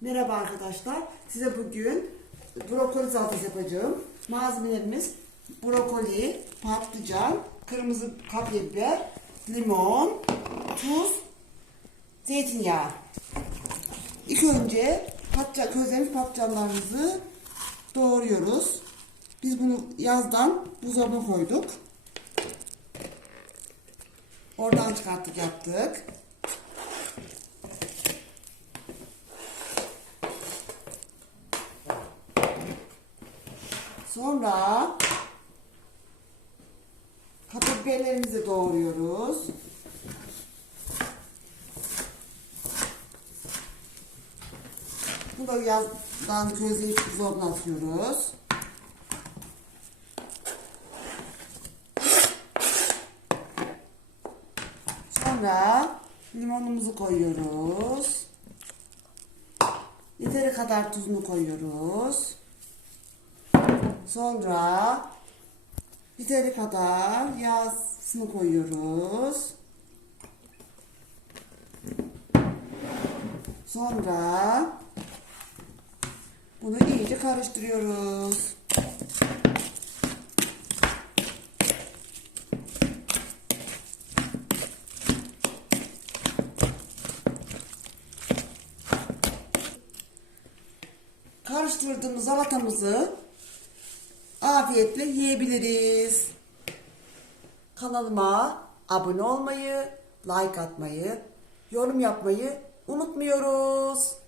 Merhaba arkadaşlar. Size bugün brokoli salatası yapacağım. Malzemelerimiz brokoli, patlıcan, kırmızı kapya biber, limon, tuz, zeytinyağı. İlk önce patlıcan, közlemiş patlıcanlarımızı doğruyoruz. Biz bunu yazdan buzdolabına koyduk. Oradan çıkarttık yaptık. Sonra kapya biberlerimizi doğruyoruz. Bunu da yazdan közleyip buzdolabına atıyoruz. Sonra limonumuzu koyuyoruz. Yeteri kadar tuzunu koyuyoruz. Sonra yeteri kadar yağsını koyuyoruz. Sonra bunu iyice karıştırıyoruz. Karıştırdığımız salatamızı afiyetle yiyebiliriz. Kanalıma abone olmayı, like atmayı, yorum yapmayı unutmuyoruz.